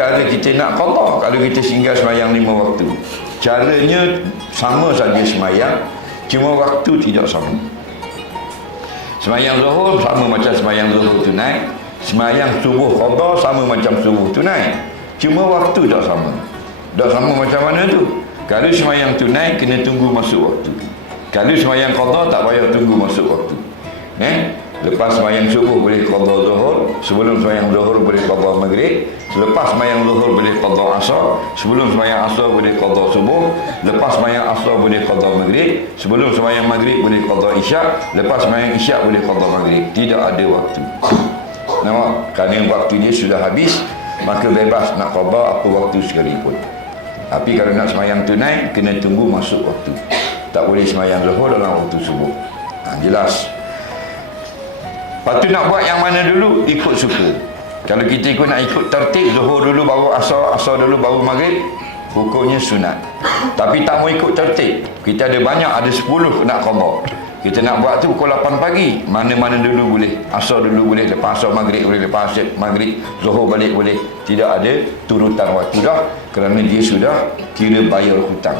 cara kita nak qada kalau kita singgah semayang 5 waktu. Caranya sama saja semayang, cuma waktu tidak sama. Semayang zuhur sama macam semayang zuhur tunai, semayang subuh qada sama macam subuh tunai, cuma waktu tak sama. Tak sama macam mana tu? Kalau semayang tunai kena tunggu masuk waktu. Kalau semayang qada tak payah tunggu masuk waktu. Lepas semayang subuh boleh qada zuhur, sebelum semayang zuhur boleh qada maghrib, selepas semayang zuhur boleh qada asar, sebelum semayang asar boleh qada subuh, lepas semayang asar boleh qada maghrib, sebelum semayang maghrib boleh qada isyak, lepas semayang isyak boleh qada maghrib. Tidak ada waktu. Nampak? Kerana waktunya sudah habis, maka bebas nak qada apa waktu sekalipun. Tapi kalau nak semayang tunai kena tunggu masuk waktu. Tak boleh semayang zuhur dalam waktu subuh. Jelas. Lepas tu nak buat yang mana dulu? Ikut suka. Kalau kita nak ikut tertib, zuhur dulu baru asar, asar dulu baru maghrib, hukumnya sunat. Tapi tak mau ikut tertib. Kita ada banyak, ada 10 nak qada. Kita nak buat tu pukul 8 pagi. Mana-mana dulu boleh. Asar dulu boleh, lepas asar maghrib boleh, lepas asar maghrib zuhur balik boleh. Tidak ada turutan waktu dah, kerana dia sudah kira bayar hutang.